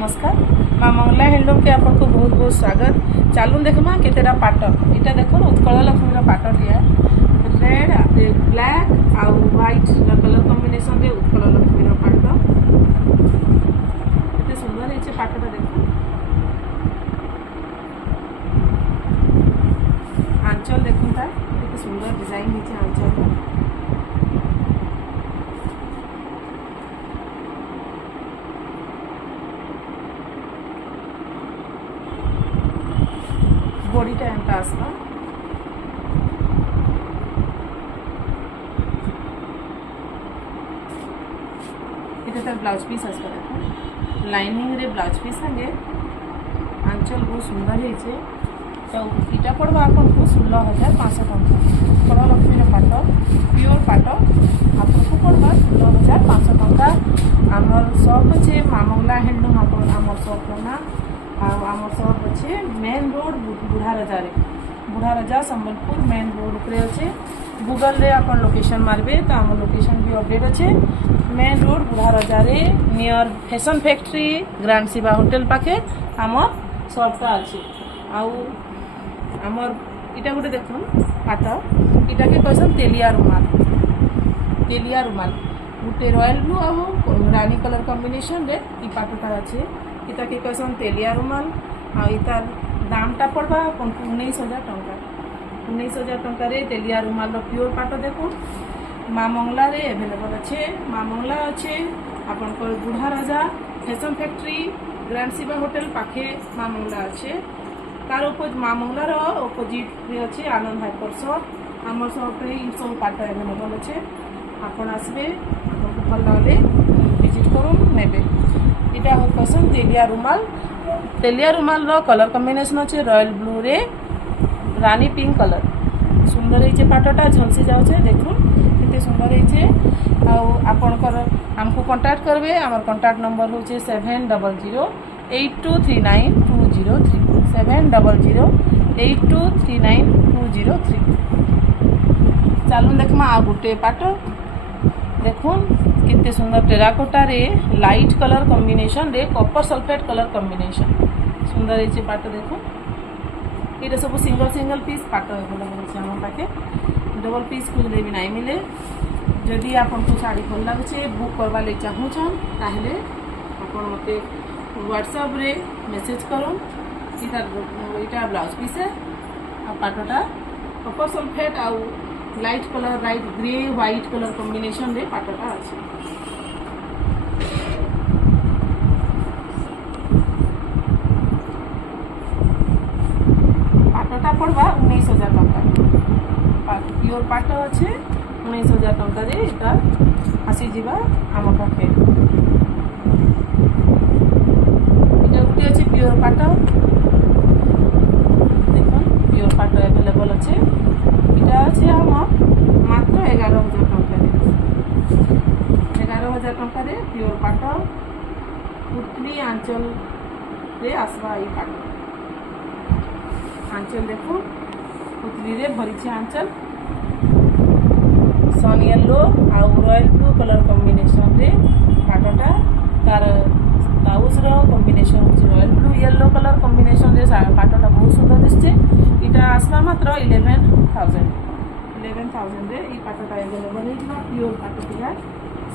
नमस्कार माँ मंगला हैंडलूम के आपको बहुत बहुत स्वागत। चलून देखमा केतेटा पाट इटा देखो उत्कल लक्ष्मी पाट दिया रेड ब्लैक आउ व्हाइट कलर कॉम्बिनेशन रे उत्कल लक्ष्मी पाट केते सुंदर है पाटटा देखो। आंचल देखो केते सुंदर डिजाइन है आंचल बॉडीटा एंता आसला इधर तार ब्लाउज पीस आसला देखो लाइनिंग रे ब्लाउज पीस संगे आंचल बहुत सुंदर है तो इटा पड़वा आपन को 16,500 टंका बड़ लक्ष्मी पाट प्योर पाट आपन को पड़वा 16,500 टंका। आमर शॉप अच्छे माँ मंगला हैंडलूम आमर शॉप ना आमर शॉप अच्छे मेन रोड बुढ़ा रजा संबलपुर मेन रोड उपरे अच्छे गूगल रे अपन लोकेशन मारबे तो आम लोकेशन भी अपडेट अच्छे मेन रोड बुढ़ा रजा रे near fashion factory grand Shiva hotel पाखे आमर शॉपटा अच्छे। आउ आमर इटा गोटे देखुन पाट इटा के कहसन तेलिया रुमाल गोटे रॉयल ब्लू आ रानी कलर कॉम्बिनेशन रे ई पाटटा अच्छे इटा के कहसन तेलिया रुमाल आ इतार दामटा पड़वा 19,000 टंका 19,000 टंका रे तेलिया रुमाल प्योर पाट देखो माँ मंगला रे अवेलेबल अच्छे माँ मंगला अच्छे अपन Budha Raja fashion factory grand Shiva hotel पाखे माँ मंगला अच्छे तार माँ मंगलार अपोजिट अच्छे आनंद हाइपर शॉप आम शॉप रे सब पाट अवेलेबल अच्छे आपन आसबे आपको भल लगे विजिट करूँ नेबे। इटा कहसन तेलिया रुमाल कलर कॉम्बिनेशन अच्छे रॉयल ब्लू रे रानी पिंक कलर सुंदर है पाटटा झलसी जाऊे देखो कितने सुंदर है। आपणकर आमको कांटेक्ट करबे आमर कांटेक्ट नंबर हूँ 7008239203 7008239203। चलून देखमा आ गोटे पाट देखुन कितने सुंदर टेराकोटा रे लाइट कलर कॉम्बिनेशन रे कॉपर सल्फेट कलर कॉम्बिनेशन सुंदर है पाट देखो ये सब सिंगल पीस पाट अवेलेबल है पाखे डबल पीस खोजले भी नहीं मिले। जदि आपन को साड़ी भल लगे बुक करवा ले चाहूछन ताहले आपन मते व्हाट्सएप रे मैसेज करो इटा ब्लाउज पीस है आ पाटटा कॉपर सल्फेट आ light colour light grey white colour combination रे पाटटा अच्छे। पाटटा पड़वा 19,000 टंका प्योर पाट अच्छे 19,000 टंका रे इटा आसी जीवा आम पाखे इटा गोटे अच्छे प्योर पाट देखो प्योर पाट अवेलेबल अच्छे इटा अच्छे आम मात्र 11,000 टंका 11,000 टंका रे प्योर पाट पुतली आंचल रे आसवा ई पाट आंचल देखो पुतली रे भरी आंचल सन येलो आ रॉयल ब्लू कलर कॉम्बिनेशन रे पाटटा तार ब्लाउज रो कॉम्बिनेशन होची royal blue yellow colour combination रे पाटटा बहुत सुंदर दिसছে इटा आसमा मात्र 11,000 रे ई पाटटा अवेलेबल है प्योर पाट पिला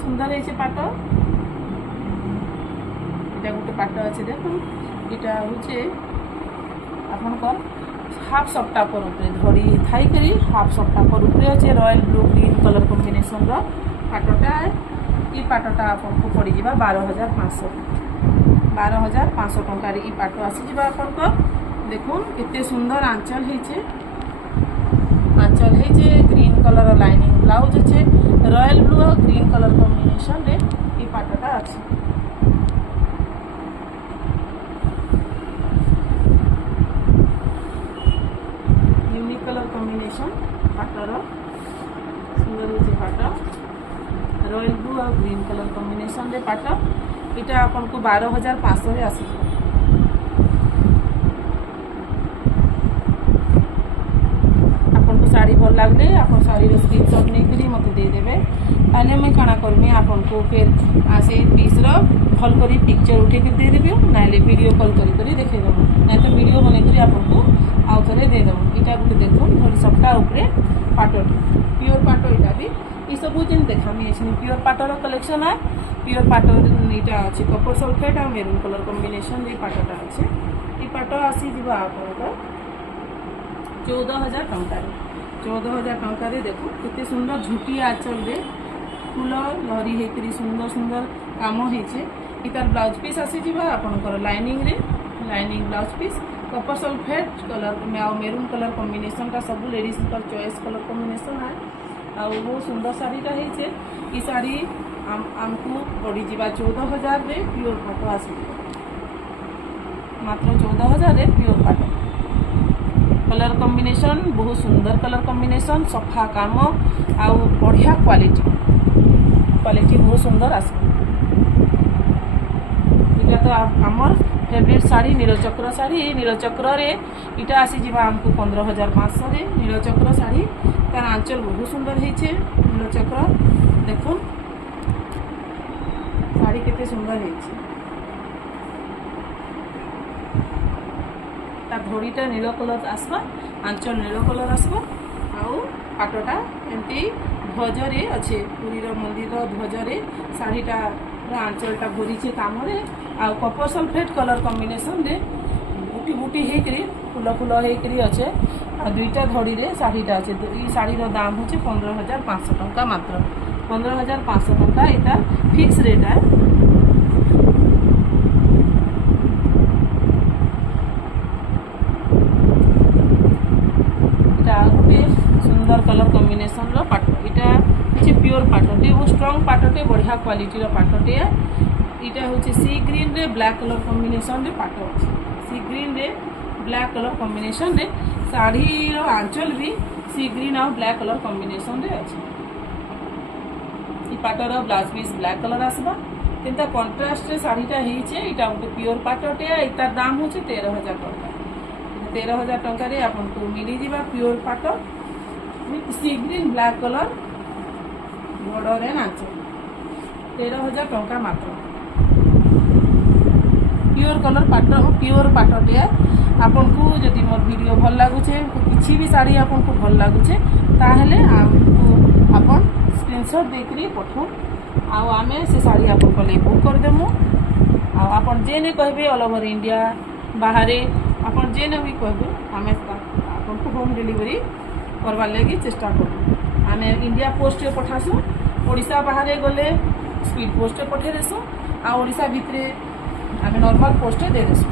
सुंदर है पाट इटा गोटे पाट अच्छे देखो इटा होचे आपनकर हाफ सप्ता पर उपरे धड़ी थाई करी हाफ सप्ता पर उपरे अच्छे royal blue green colour combination रो पाटटा ई पाटटा आपको पड़ जा 12,500 टंका ई पाट आसी जा देखुन केते सुंदर आंचल है ग्रीन कलर लाइनिंग ब्लाउज अच्छे रॉयल ब्लू और ग्रीन कलर कॉम्बिनेशन रे ई पाटटा अच्छे। कलर कॉम्बिनेशन पाटर सुंदर है पाट रॉयल ब्लू और ग्रीन कलर कॉम्बिनेशन रे पाट इटा आपन को 12,500 रे आसी। आपन को शाड़ी भल लगले आप शाड़ी स्क्रीनशॉट नहीं मत देदेवे ताले मुझे काଣା करमी आपन को फिर से पीस्र भल कर पिक्चर उठे देदेवी ना वीडियो कॉल कर देखेदेव ना तो वीडियो बनई आपको आउ थे देदेव यहाँ गोटे देख धरी सबटा उपरे पाटटी प्योर पाट यहाँ भी ये सब जिन देखामी प्योर पाटर कलेक्शन है प्योर पाटर यहाँ अच्छे कपर सल्फेट और मेरून कलर कॉम्बिनेशन ये पाटटा अच्छे ये पाट आसीज आप 14,000 टंकार 14,000 टंकार देखो कितने सुंदर झुटी आंचल रे फूल लहरी होकर सुंदर सुंदर काम होइछे इतार ब्लाउज पीस आसीज आपंकर लाइनिंग रे lining blouse piece copper sulphate colour में मेरून कलर कॉम्बिनेशन का सब लेडीज का चॉइस कलर कॉम्बिनेशन है आ बहुत सुंदर शाड़ीटा होइछे ई शाड़ी आमको पड़ी जीवा 14,000 रे प्योर पाट आसी मात्र 14,000 रे प्योर पाट कलर कॉम्बिनेशन बहुत सुंदर कलर कॉम्बिनेशन सफा काम आउ बढ़िया क्वालिटी बहुत सुंदर आसो इटा तो आमर फेवरेट शाड़ी नीलचक्र शाड़ी नीलचक्र रे इटा आसी जीवा हमको 15,500 रे नीलचक्र शाड़ी तार आंचल बहुत सुंदर होइछे नीलचक्र देखो शाड़ी केते सुंदर होइछे धड़ीटा नील कलर आसवा आंचल नील कलर आसवा आउ पाटटा एमती ध्वजरे अच्छे पुरीर मंदिर ध्वजरे शाढ़ीटा आंचलटा भरीचे काम आउ कपर सल्फेट कलर कॉम्बिनेशन रे बुटी बुटी होकर फूल फूल होकर अच्छे आ दुईटा धड़ी रे शाढ़ीटा अच्छे ये शाढ़ीर दाम होचे 15,500 टंका मात्र 15,500 टंका यहाँ फिक्स रेट है सुंदर कलर कॉम्बिनेशन रो पाट इटा होचे प्योर पाटटे वो स्ट्रांग पाटटे बढ़िया क्वालिटी रो पाटटे इटा होचे सी ग्रीन रे ब्लैक कलर कॉम्बिनेशन रे पाट अछि सी ग्रीन रे ब्लैक कलर कॉम्बिनेशन रे साड़ी रो आंचल भी सी ग्रीन और ब्लैक कलर कॉम्बिनेशन रे अछि ई पाटर ब्लाउज पीस ब्लैक कलर आसबा किंतु कंट्रास्ट रे साड़ीटा हिचे इटा गोटे प्योर पाटटे इतार दाम होचे 13,000 टंका 13,000 टंका रे आपनको मिली जीवा प्योर पाट सी ग्रीन ब्लैक कलर बॉर्डर है नाच 13,000 टंका मात्र प्योर कलर पाट प्योर पाटटे आपन को जदि मोर वीडियो भल लगुचे किसी भी साड़ी आपन को भल लगुचे ताहले हमको आपन स्क्रीनशॉट देकरी पठो आउ आमे से साड़ी आपन को ले बुक कर देमु आ आपन जेने कहबे ऑल ओवर इंडिया बाहरे आपन जेने भी कहबे आमे आपन को होम डिलीवरी करवार लगी चेष्टा करूँ आने इंडिया पोस्ट पठासु ओडिशा बाहर गले स्पीड पोस्ट पठे देसु आ ओडिशा भितरे आम नॉर्मल पोस्ट दे देसु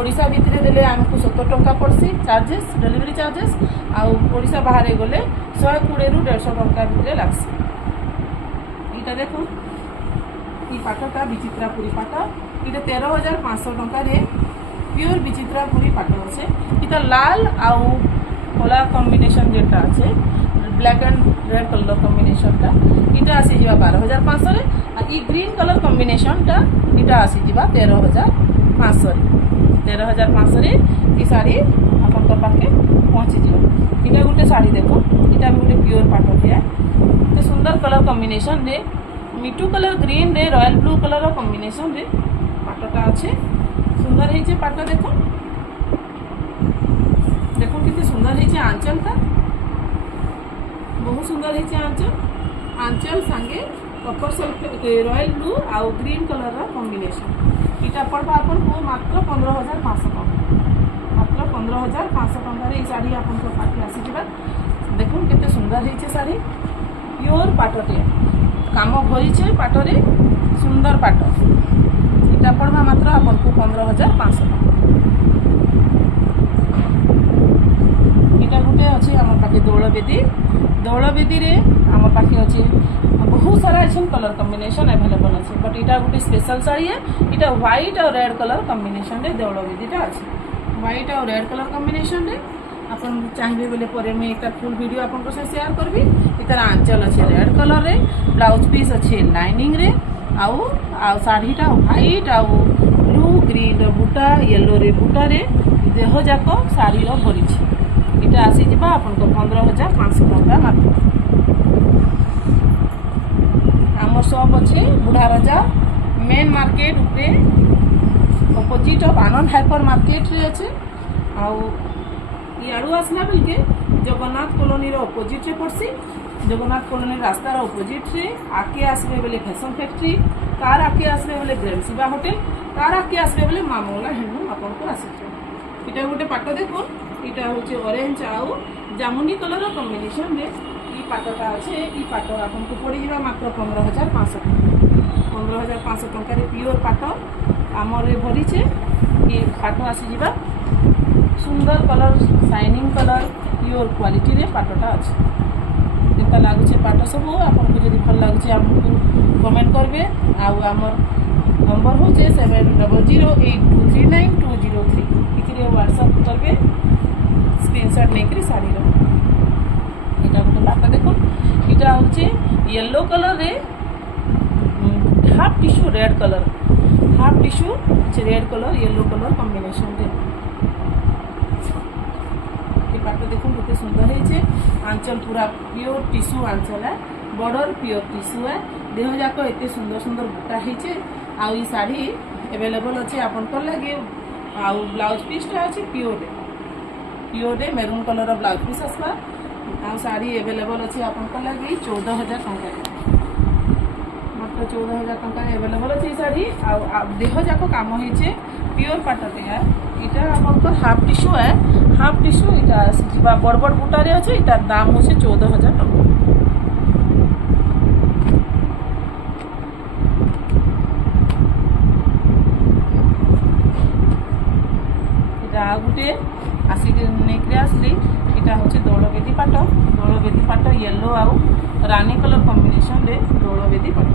ओडिशा भितरे देले आमको 70 टंका पड़सी चार्जेस डिलीवरी चार्जेस आ ओडिशा बाहर गले 120 रु 150 टंका भितरे लागसी इटा देखो ई पाटटा विचित्रापुरी पाट इटा 13,500 टंका रे प्योर विचित्रापुरी पाट अच्छे इटा लाल आउ कला कॉम्बिनेशन जेटा अच्छे black and red colour combination टा इटा आसी जीवा 12,500 रे आ ई ग्रीन कलर कॉम्बिनेशन टा इटा आसी जीवा 13,500 रे 13,500 रे ई साड़ी आपन को पाके पहुंची जीवा इटा गुटे साड़ी देखो इटा भी गुटे प्योर पाट है तो सुंदर कलर कॉम्बिनेशन रे मिटू कलर ग्रीन रे रॉयल ब्लू कलर कॉम्बिनेशन रे पाटटा अच्छे सुंदर है पाट देखो देखो कितने सुंदर है आंचल का बहुत सुंदर है आंचल सांगे कपर सल्फेट रॉयल ब्लू आउ ग्रीन कलर कॉम्बिनेशन इटा पड़वा आपन को मात्र 15,500 टंका मात्र 15,500 टंका रे साड़ी आपन को पाके आसी जिबा देखो कितने सुंदर है साड़ी प्योर पाटटे काम भरीचे पाटरे सुंदर पाट इटा पड़वा मात्र आपन को 15,500 टंका गोटे अच्छे आम पाखे दौलवेदी रे आम पाखे अच्छे बहुत सारा ऐसा कलर कॉम्बिनेशन अवेलेबल अच्छे बट इटा गोटे स्पेशल साड़ी है इटा व्हाइट और रेड कलर कॉम्बिनेशन रे दौलवेदीटा अच्छे व्हाइट और रेड कलर कॉम्बिनेशन रे आपन चाहिए बोले पर मुझे एक फुल वीडियो आपन से शेयर करबी इतार आंचल अच्छे रेड कलर रे ब्लाउज पीस अच्छे लाइनिंग रे आउ शाढ़ीटा व्हाइट आउ ब्लू ग्रीन बुटा येलो रे बुटा रे देह जाक शाढ़ीर भरी এটা আসিଯିବା ଆପଣଙ୍କ 15,500 ଟଙ୍କା ମାତ୍ର। ଆମର ସପ୍ ଅଛି ବୁଢ଼ା ରାଜା ମେନ୍ ମାର୍କେଟ ଉପରେ ଅପୋଜିଟ୍ ଅଫ୍ ଆନନ୍ଦ ହାଇପର ମାର୍କେଟରେ ଅଛି। ଆଉ ଇଆଡ଼ୁ ଆସିଲା ବେଲକେ ଜଗନ୍ନାଥ କଲୋନୀର ଅପୋଜିଟ୍ରେ ପଡ଼୍ସି। ଜଗନ୍ନାଥ କଲୋନୀ ରାସ୍ତାର ଅପୋଜିଟ୍ରେ ଆଗକେ আসবে বেলে ফ্যাশন ফ্যাক্টরি, তার আগে আসবে বেলে গ্র্যান্ড শিবা হোটেল, তার আগে আসবে বেলে মা মঙ্গলা হ্যান্ডলুম আপনার আসছে। এটা গোটে পাট দেখুন, এটা হচ্ছে অরেঞ্জ আউ জামুনি কলর কম্বিনেসনরে এই পাটটা আছে। এই পাট আপনার পড়িযা মাত্র 15,500 টাকা। 15,500 টাকার পিওর পাট আমার ভরিছে। এই পাট আসিযা সুন্দর colour, shining colour, pure quality পাটটা আছে। কেমতা লাগুছে পাট সবু আপনার যদি ভাল লাগুছে আমাকে কমেন্ট করবে। আউ আমার নম্বর হচ্ছে 7008239203। এটিরে হোয়াটসঅ্যাপ করবে স্ক্রিনশট নেইকি শাড়ির। এটা গোটে পাট দেখুন, এটা হচ্ছে ইয়েলো কলরে half tissue red colour, half tissue red colour yellow colour combination. পাটটা দেখুন কত সুন্দর হয়েছে। আঁচল পুরা পিওর টিস্যু আঁচল है, বর্ডর পিওর টিস্যু है। দেহ যাক এতে সুন্দর সুন্দর বুটা হয়েছে। আউ এই শাড়ি এভেলেবল আছে আপনার লাগে। আউ ব্লাউজ পিসটা আছে puree maroon colour blouse piece আসবা। আউ শাড়ি এভেলেবল আছে আপনার লাগে 14,000 টাকা, মাত্র 14,000 টাকার এভেলেবল আছে এই শাড়ি। আউ দেহ যাক কাম হয়েছে পিওর পাটতে। এটা আমার হাফ টিস্যু है, হাফ টিস্যু। এটা আসিযা বড় বড় বুটারে আছে। এটার দাম হচ্ছে 14,000 টাকা। এটা ଆଉ ଗୋଟେ ଆସିକି ନେଇକିରି ଆସିଲି। এটা হচ্ছে দৌলবেদী পাট। দৌলবেদী পাট ইয়েলো আউ রানী কলর কম্বিনেসনরে দৌলবেদী পাট,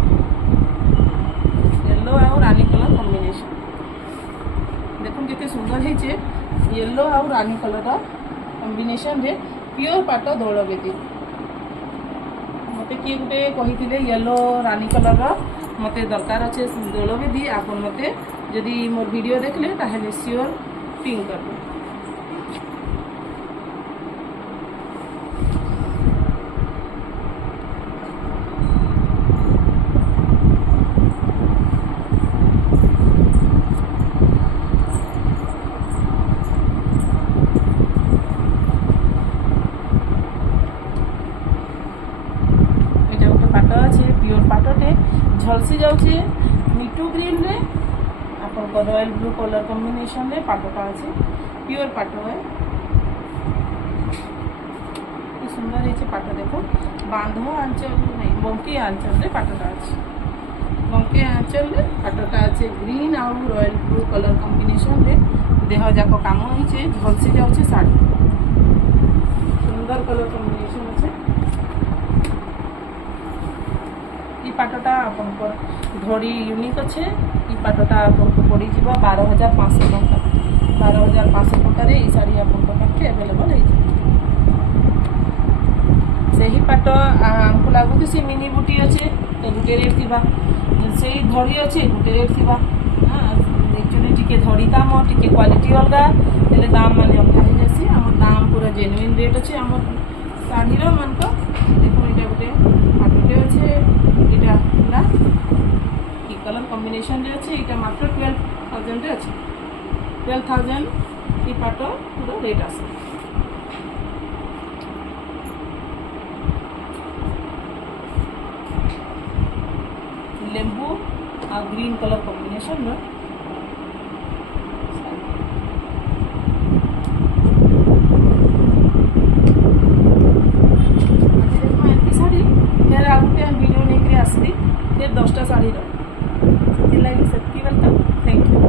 ইয়েলো আউ রানী কলর কম্বিনেসন দেখুন কেতে সুন্দর হয়েছে। ইয়েলো আউ রানী কলর কম্বিনেসনরে পিওর পাট দৌলবেদী। মতো কিଏ গোটে কহিଥିଲେ ইয়েলো রানী কলর মতো দরকার আছে দৌলবেদী। আপন মতো যদি মোর ভিডিও দেখলে তাহলে সিওর পিং করবে। পিওর পাটटे ঝলসি যাচ্ছে মিটু গ্রিন রে আপনার রয়্যাল ব্লু কলর কম্বিনেসন রে পাটটা আছে। পিওর পাট হয়, কি সুন্দর হয়েছে পাট দেখো। বাঁধ আঁচল নাই, বঙ্কিয়া আঁচল রে পাটটা আছে। বঙ্কিয়া আঁচল রে পাটটা আছে গ্রিন আউ রয়্যাল ব্লু কলর কম্বিনেসন রে দেহ যাক কাম হয়েছে। ঝলসি যাচ্ছে শাড়ি, সুন্দর কলর কম্বিনেসন আছে। এই পাটটা আপনার ধড়ি ইউনিক আছে। এই পাটটা আপনার পড়িযা 12,500 টাকা। 12,500 টাকার এই শাড়ি আপনার পাখে এভেলেবল হয়ে যাবে। সেই পাট আমକୁ ଲାଗୁଛି ସେ ମିନି ବୁଟି ଅଛି ଗୋଟେ ରେଟ୍ ଥିବା, ସେଇ ଧଡ଼ି ଅଛି ଗୋଟେ ରେଟ୍ ଥିବା। একচুয়ালি টিকে ধড়ি কাম টিকে কোয়ালিটি অলগা ହେଲେ দাম মানে অলগা হয়ে যাচ্ছে। আমার দাম পুরা জেনুইন রেট আছে আমার শাড়ির মানক। দেখুন এটা গোটে পাটଟେ আছে, এটা পুরা কি কলর কম্বিনেসন রে আছে। এটা মাত্র 12,000 রে আছে। 12,000 এই পাট পুরো রেট আছে। লেম্বু আর গ্রিন কলর কম্বিনেসন রে শাড়ি। ফের আগুতে ভিডিও নেইকি আসলি 10টা শাড়ির, ସେଥିଲାଗି ସେତିକି ବେଲକା। Thank you.